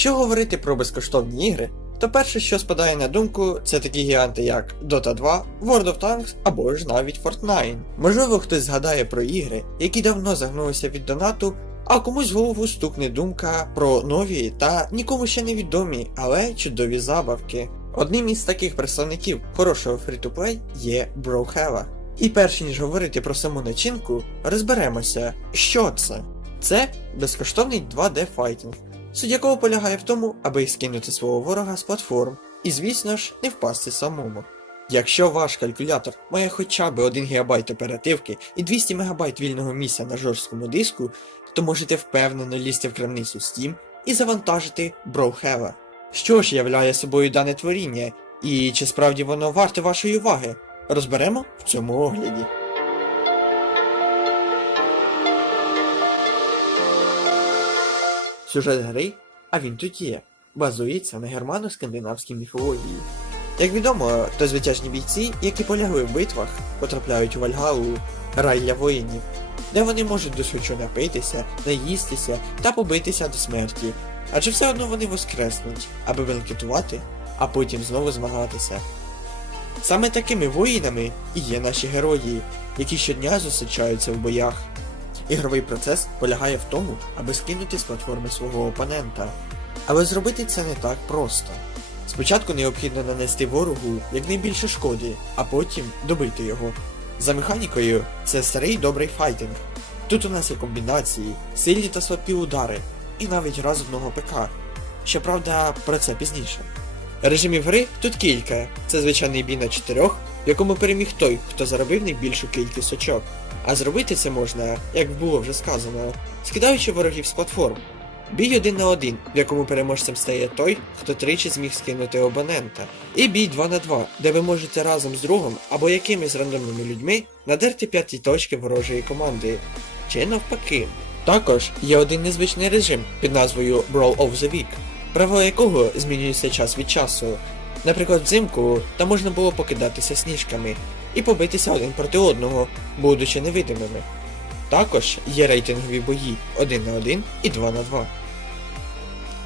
Якщо говорити про безкоштовні ігри, то перше, що спадає на думку, це такі гіганти, як Dota 2, World of Tanks або ж навіть Fortnite. Можливо, хтось згадає про ігри, які давно загнулися від донату, а комусь в голову стукне думка про нові та нікому ще не відомі, але чудові забавки. Одним із таких представників хорошого фрі-то-плей є Brawlhalla. І перш ніж говорити про саму начинку, розберемося, що це. Це безкоштовний 2D файтинг, суть якого полягає в тому, аби скинути свого ворога з платформ, і звісно ж не впасти самому. Якщо ваш калькулятор має хоча б 1 ГБ оперативки і 200 МБ вільного місця на жорсткому диску, то можете впевнено лізти в крамницю Steam і завантажити Brawlhalla. Що ж являє собою дане творіння, і чи справді воно варте вашої уваги? Розберемо в цьому огляді. Сюжет гри, а він тут є, базується на германо-скандинавській міфології. Як відомо, то звитяжні бійці, які полягли в битвах, потрапляють у Вальгалу, рай для воїнів, де вони можуть досхочу напитися, наїстися та побитися до смерті, адже все одно вони воскреснуть, аби великетувати, а потім знову змагатися. Саме такими воїнами і є наші герої, які щодня зустрічаються в боях. Ігровий процес полягає в тому, аби скинути з платформи свого опонента. Але зробити це не так просто. Спочатку необхідно нанести ворогу якнайбільше шкоди, а потім добити його. За механікою це старий добрий файтинг. Тут у нас є комбінації, сильні та слабкі удари, і навіть раз одного ПК. Щоправда, про це пізніше. Режимів гри тут кілька. Це звичайний бій на чотирьох, в якому переміг той, хто заробив найбільшу кількість очок. А зробити це можна, як було вже сказано, скидаючи ворогів з платформ. Бій один на один, в якому переможцем стає той, хто тричі зміг скинути абонента. І бій 2 на 2, де ви можете разом з другом або якимись рандомними людьми надерти п'яті точки ворожої команди. Чи навпаки. Також є один незвичний режим під назвою Brawl of the Week, правила якого змінюється час від часу. Наприклад, взимку там можна було покидатися сніжками і побитися один проти одного, будучи невидимими. Також є рейтингові бої 1 на 1 і 2 на 2.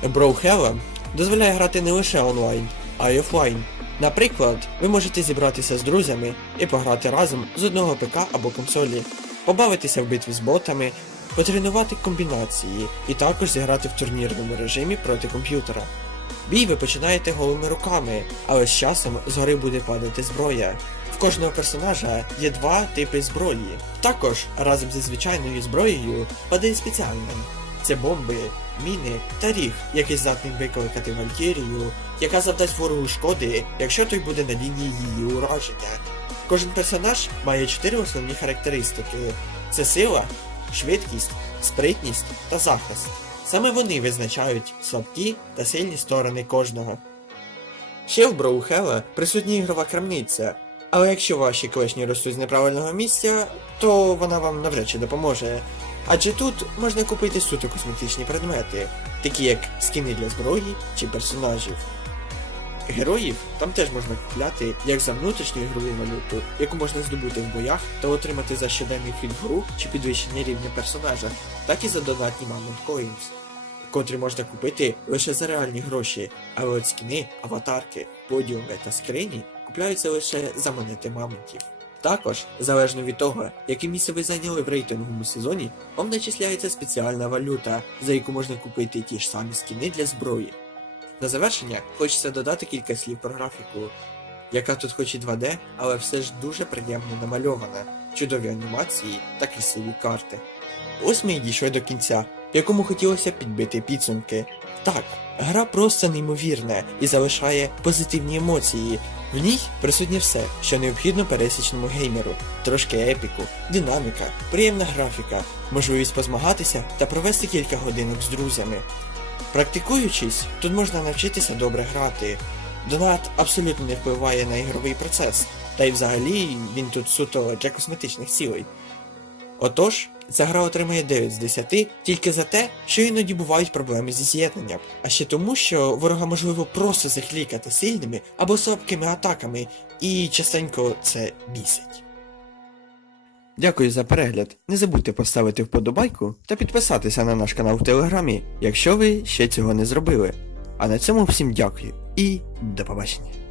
Brawlhalla дозволяє грати не лише онлайн, а й офлайн. Наприклад, ви можете зібратися з друзями і пограти разом з одного ПК або консолі, побавитися в битві з ботами, потренувати комбінації і також зіграти в турнірному режимі проти комп'ютера. Бій ви починаєте голими руками, але з часом згори буде падати зброя. В кожного персонажа є два типи зброї. Також разом зі звичайною зброєю падає спеціальна. Це бомби, міни та ріг, який здатний викликати Валькірію, яка завдасть ворогу шкоди, якщо той буде на лінії її ураження. Кожен персонаж має чотири основні характеристики: це сила, швидкість, спритність та захист. Саме вони визначають слабкі та сильні сторони кожного. Ще в Броухела присутня ігрова крамниця, але якщо ваші клешні ростуть з неправильного місця, то вона вам навряд чи допоможе. Адже тут можна купити суто косметичні предмети, такі як скини для зброї чи персонажів. Героїв там теж можна купляти як за внутрішню ігрову валюту, яку можна здобути в боях та отримати за щоденний в гру чи підвищення рівня персонажа, так і за донатні Mammoth Coins, котрі можна купити лише за реальні гроші, але от скіни, аватарки, подіуми та скрині купляються лише за монети мамонтів. Також, залежно від того, яке місце ви зайняли в рейтинговому сезоні, вам начисляється спеціальна валюта, за яку можна купити ті ж самі скіни для зброї. На завершення хочеться додати кілька слів про графіку, яка тут хоч і 2D, але все ж дуже приємно намальована, чудові анімації та красиві карти. Ось ми і дійшли до кінця, в якому хотілося підбити підсумки. Так, гра просто неймовірна і залишає позитивні емоції. В ній присутнє все, що необхідно пересічному геймеру: трошки епіку, динаміка, приємна графіка, можливість позмагатися та провести кілька годинок з друзями. Практикуючись, тут можна навчитися добре грати. Донат абсолютно не впливає на ігровий процес, та й взагалі він тут суто для косметичних цілей. Отож, ця гра отримає 9 з 10 тільки за те, що іноді бувають проблеми зі з'єднанням, а ще тому, що ворога можливо просто заклікати сильними або слабкими атаками, і частенько це бісить. Дякую за перегляд. Не забудьте поставити вподобайку та підписатися на наш канал в Телеграмі, якщо ви ще цього не зробили. А на цьому всім дякую і до побачення.